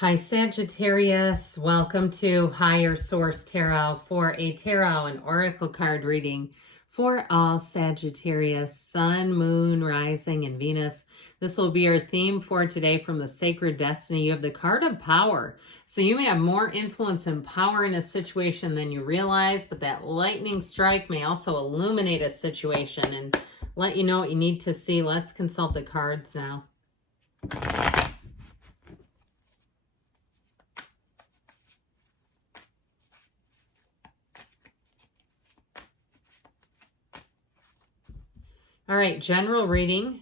Hi Sagittarius, welcome to Higher Source Tarot for a tarot and oracle card reading for all Sagittarius, Sun, Moon, Rising, and Venus. This will be our theme for today from the Sacred Destiny. You have the card of power. So you may have more influence and power in a situation than you realize, but that lightning strike may also illuminate a situation and let you know what you need to see. Let's consult the cards now. All right, general reading,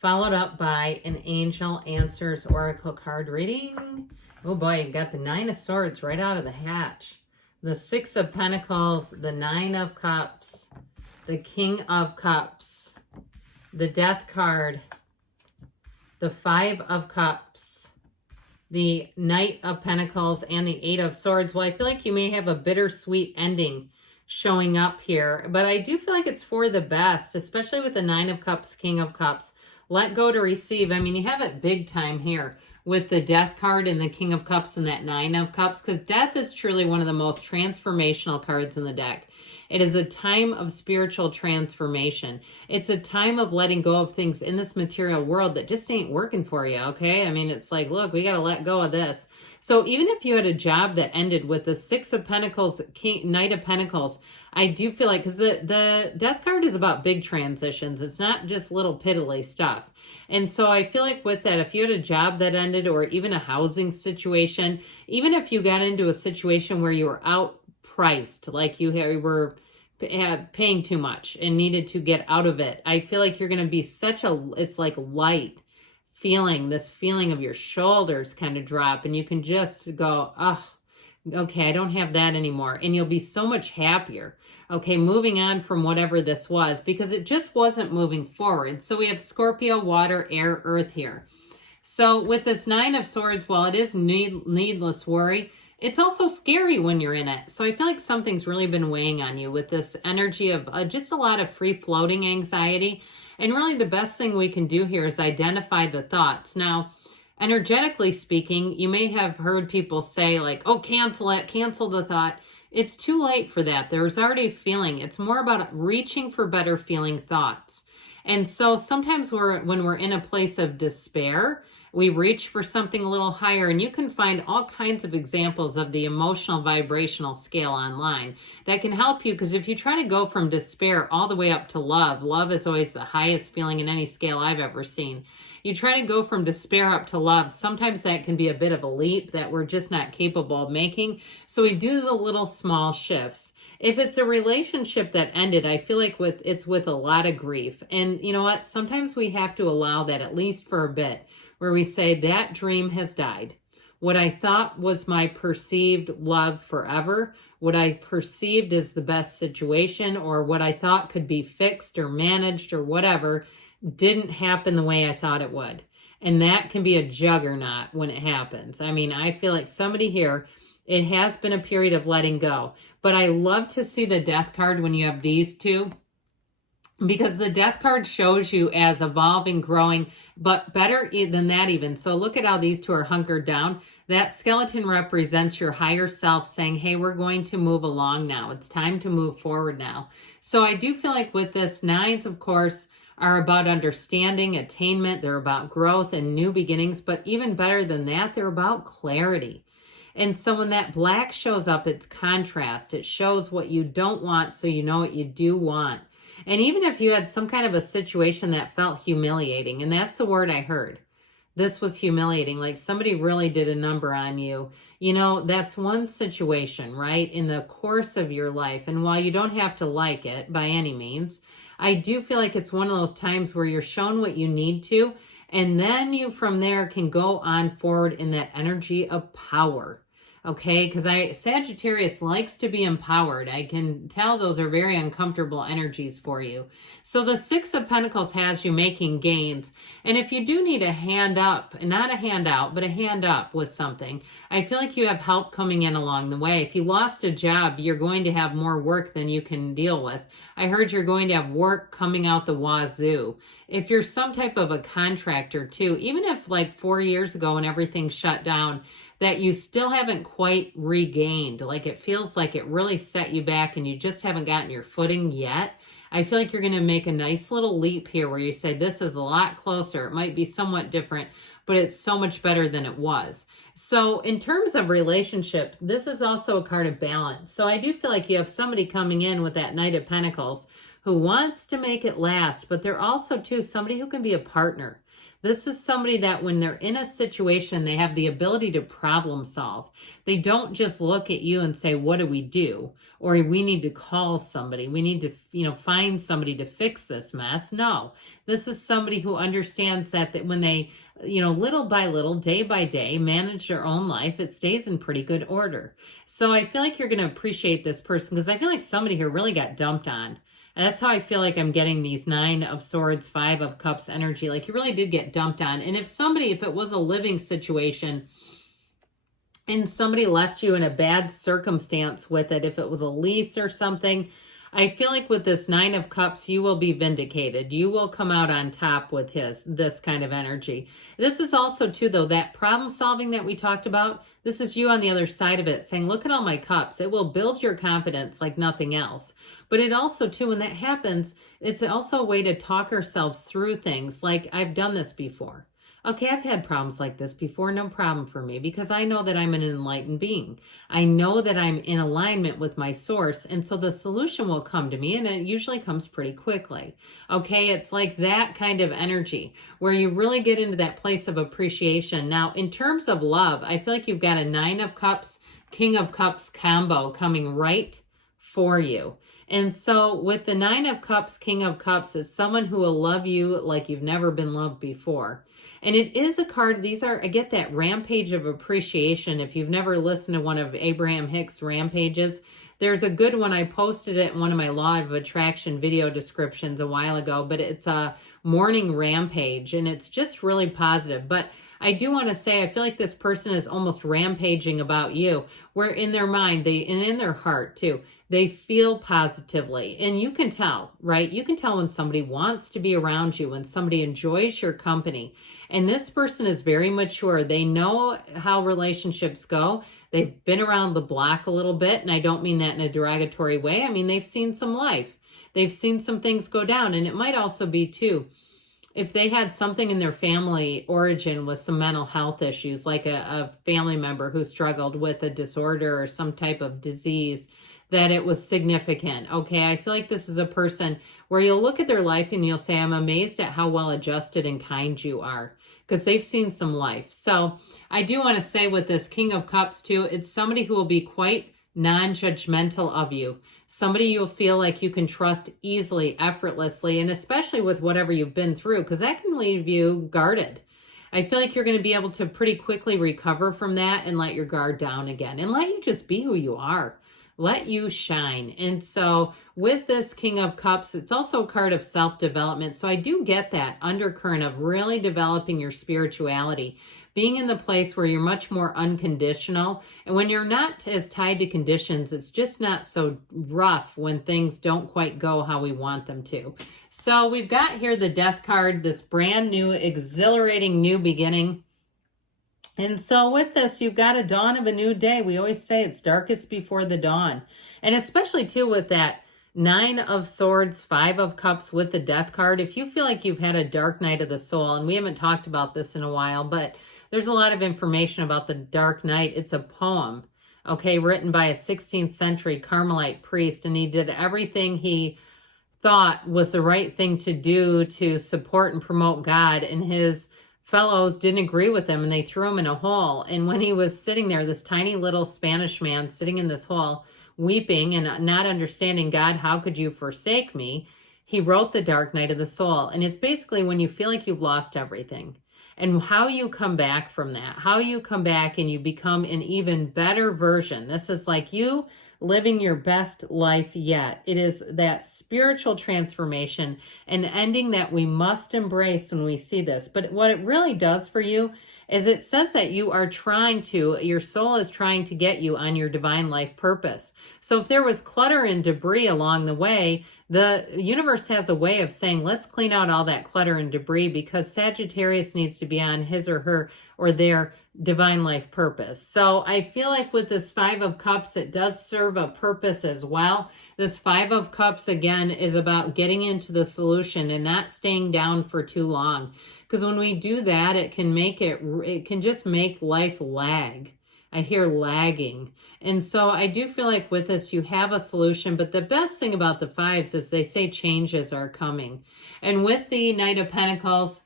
followed up by an Angel Answers Oracle card reading. Oh boy, you got the Nine of Swords right out of the hatch. The Six of Pentacles, the Nine of Cups, the King of Cups, the Death card, the Five of Cups, the Knight of Pentacles, and the Eight of Swords. Well, I feel like you may have a bittersweet ending showing up here, but I do feel like it's for the best, especially with the Nine of Cups, King of Cups. Let go to receive. I mean, you have it big time here with the Death card and the King of Cups and that Nine of Cups, because Death is truly one of the most transformational cards in the deck. It is a time of spiritual transformation. It's a time of letting go of things in this material world that just ain't working for you, okay? I mean, it's like, look, we got to let go of this. So even if you had a job that ended with the Six of Pentacles, Knight of Pentacles, I do feel like, because the Death card is about big transitions. It's not just little piddly stuff. And so I feel like with that, if you had a job that ended or even a housing situation, even if you got into a situation where you were outpriced, like you were paying too much and needed to get out of it, I feel like you're going to be it's like light feeling, this feeling of your shoulders kind of drop, and you can just go, oh, okay, I don't have that anymore. And you'll be so much happier. Okay, moving on from whatever this was, because it just wasn't moving forward. So we have Scorpio, water, air, earth here. So with this Nine of Swords, while it is needless worry, it's also scary when you're in it. So I feel like something's really been weighing on you with this energy of just a lot of free-floating anxiety. And really the best thing we can do here is identify the thoughts. Now, energetically speaking, you may have heard people say like, oh, cancel it, cancel the thought. It's too late for that. There's already a feeling. It's more about reaching for better feeling thoughts. And so sometimes when we're in a place of despair, we reach for something a little higher, and you can find all kinds of examples of the emotional vibrational scale online that can help you, because if you try to go from despair all the way up to love, love is always the highest feeling in any scale I've ever seen. You try to go from despair up to love, sometimes that can be a bit of a leap that we're just not capable of making. So we do the little small shifts. If it's a relationship that ended, I feel like it's with a lot of grief. And you know what? Sometimes we have to allow that, at least for a bit, where we say that dream has died. What I thought was my perceived love forever, what I perceived as the best situation, or what I thought could be fixed or managed or whatever, didn't happen the way I thought it would. And that can be a juggernaut when it happens. I mean, I feel like somebody here, it has been a period of letting go. But I love to see the Death card when you have these two, because the Death card shows you as evolving, growing, but better than that even. So look at how these two are hunkered down. That skeleton represents your higher self saying, hey, we're going to move along now. It's time to move forward now. So I do feel like with this, nines, of course, are about understanding, attainment. They're about growth and new beginnings. But even better than that, they're about clarity. And so when that black shows up, it's contrast. It shows what you don't want so you know what you do want. And even if you had some kind of a situation that felt humiliating, and that's the word I heard. This was humiliating, like somebody really did a number on you. You know, that's one situation, right, in the course of your life. And while you don't have to like it by any means, I do feel like it's one of those times where you're shown what you need to, and then you from there can go on forward in that energy of power. Okay, because Sagittarius likes to be empowered. I can tell those are very uncomfortable energies for you. So the Six of Pentacles has you making gains. And if you do need a hand up, not a hand out, but a hand up with something, I feel like you have help coming in along the way. If you lost a job, you're going to have more work than you can deal with. I heard you're going to have work coming out the wazoo. If you're some type of a contractor too, even if like 4 years ago when everything shut down, that you still haven't quite regained. Like it feels like it really set you back and you just haven't gotten your footing yet. I feel like you're going to make a nice little leap here where you say, this is a lot closer. It might be somewhat different, but it's so much better than it was. So in terms of relationships, this is also a card of balance. So I do feel like you have somebody coming in with that Knight of Pentacles who wants to make it last, but they're also too somebody who can be a partner. This is somebody that when they're in a situation, they have the ability to problem solve. They don't just look at you and say, what do we do? Or we need to call somebody. We need to, find somebody to fix this mess. No, this is somebody who understands that when they, little by little, day by day, manage their own life, it stays in pretty good order. So I feel like you're going to appreciate this person because I feel like somebody here really got dumped on. And that's how I feel like I'm getting these 9 of Swords, 5 of Cups energy. Like you really did get dumped on. And if it was a living situation and somebody left you in a bad circumstance with it, if it was a lease or something, I feel like with this 9 of Cups, you will be vindicated. You will come out on top with this kind of energy. This is also too, though, that problem solving that we talked about. This is you on the other side of it saying, look at all my cups. It will build your confidence like nothing else. But it also too, when that happens, it's also a way to talk ourselves through things like I've done this before. Okay, I've had problems like this before, no problem for me, because I know that I'm an enlightened being. I know that I'm in alignment with my source, and so the solution will come to me, and it usually comes pretty quickly. Okay, it's like that kind of energy where you really get into that place of appreciation. Now, in terms of love, I feel like you've got a 9 of Cups, King of Cups combo coming right for you. And so with the 9 of Cups, King of Cups is someone who will love you like you've never been loved before. And it is a card, I get that rampage of appreciation. If you've never listened to one of Abraham Hicks' rampages, there's a good one. I posted it in one of my Law of Attraction video descriptions a while ago, but it's a morning rampage and it's just really positive. But I do want to say, I feel like this person is almost rampaging about you, where in their mind, and in their heart too, they feel positively. And you can tell, right? You can tell when somebody wants to be around you, when somebody enjoys your company. And this person is very mature. They know how relationships go. They've been around the block a little bit. And I don't mean that in a derogatory way. I mean, they've seen some life. They've seen some things go down. And it might also be too, if they had something in their family origin with some mental health issues, like a family member who struggled with a disorder or some type of disease, that it was significant. Okay, I feel like this is a person where you'll look at their life and you'll say, I'm amazed at how well adjusted and kind you are, because they've seen some life. So I do want to say with this King of Cups too, it's somebody who will be quite non-judgmental of you. Somebody you'll feel like you can trust easily, effortlessly, and especially with whatever you've been through, because that can leave you guarded. I feel like you're going to be able to pretty quickly recover from that and let your guard down again and let you just be who you are. Let you shine. And so with this King of Cups, it's also a card of self-development. So I do get that undercurrent of really developing your spirituality, being in the place where you're much more unconditional. And when you're not as tied to conditions, it's just not so rough when things don't quite go how we want them to. So we've got here the Death card, this brand new, exhilarating new beginning. And so with this, you've got a dawn of a new day. We always say it's darkest before the dawn. And especially too with that 9 of Swords, 5 of Cups with the Death card. If you feel like you've had a dark night of the soul, and we haven't talked about this in a while, but there's a lot of information about the Dark Night. It's a poem, okay, written by a 16th century Carmelite priest, and he did everything he thought was the right thing to do to support and promote God, and his fellows didn't agree with him and they threw him in a hole. And when he was sitting there, this tiny little Spanish man sitting in this hole, weeping and not understanding, God, how could you forsake me? He wrote the Dark Night of the Soul. And it's basically when you feel like you've lost everything. and how you come back from that, how you come back and you become an even better version. This is like you living your best life yet. It is that spiritual transformation and ending that we must embrace when we see this. But what it really does for you is it says that you are trying to, your soul is trying to get you on your divine life purpose. So if there was clutter and debris along the way, the universe has a way of saying, let's clean out all that clutter and debris, because Sagittarius needs to be on his or her or their divine life purpose. So I feel like with this Five of Cups, it does serve a purpose as well. This Five of Cups, again, is about getting into the solution and not staying down for too long. Because when we do that, it can just make life lag. I hear lagging. And so I do feel like with this, you have a solution. But the best thing about the fives is they say changes are coming. And with the Knight of Pentacles,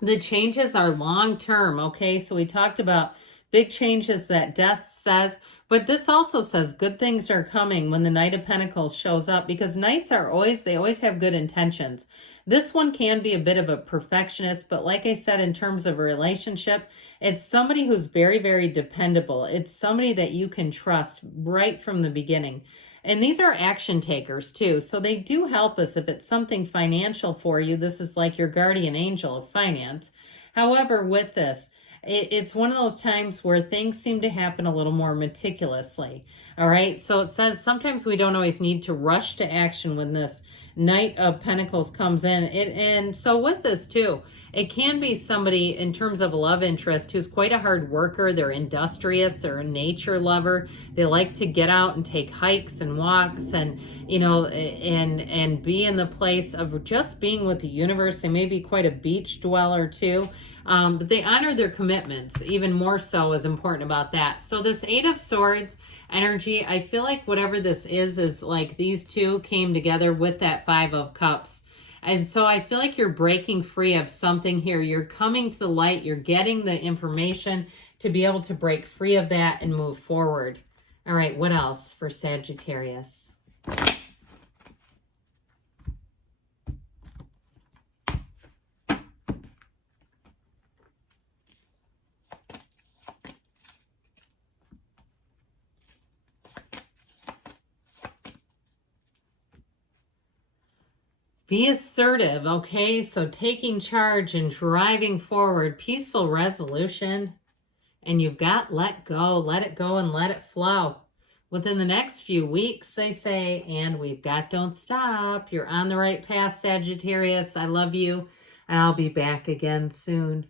the changes are long-term, okay? So we talked about big changes that death says, but this also says good things are coming when the Knight of Pentacles shows up, because knights are always have good intentions. This one can be a bit of a perfectionist, but like I said, in terms of a relationship, it's somebody who's very, very dependable. It's somebody that you can trust right from the beginning. And these are action takers too. So they do help us if it's something financial for you. This is like your guardian angel of finance. However, with this, it's one of those times where things seem to happen a little more meticulously. All right. So it says sometimes we don't always need to rush to action when this Knight of Pentacles comes in. And so with this too, it can be somebody in terms of a love interest who's quite a hard worker. They're industrious. They're a nature lover. They like to get out and take hikes and walks and, you know, and be in the place of just being with the universe. They may be quite a beach dweller too. But they honor their commitments. Even more so is important about that. So this Eight of Swords energy, I feel like whatever this is like these two came together with that Five of Cups. And so I feel like you're breaking free of something here. You're coming to the light. You're getting the information to be able to break free of that and move forward. All right, what else for Sagittarius? Be assertive, okay? So taking charge and driving forward, peaceful resolution, and you've got let go and let it flow. Within the next few weeks, they say, and we've got don't stop. You're on the right path, Sagittarius. I love you, and I'll be back again soon.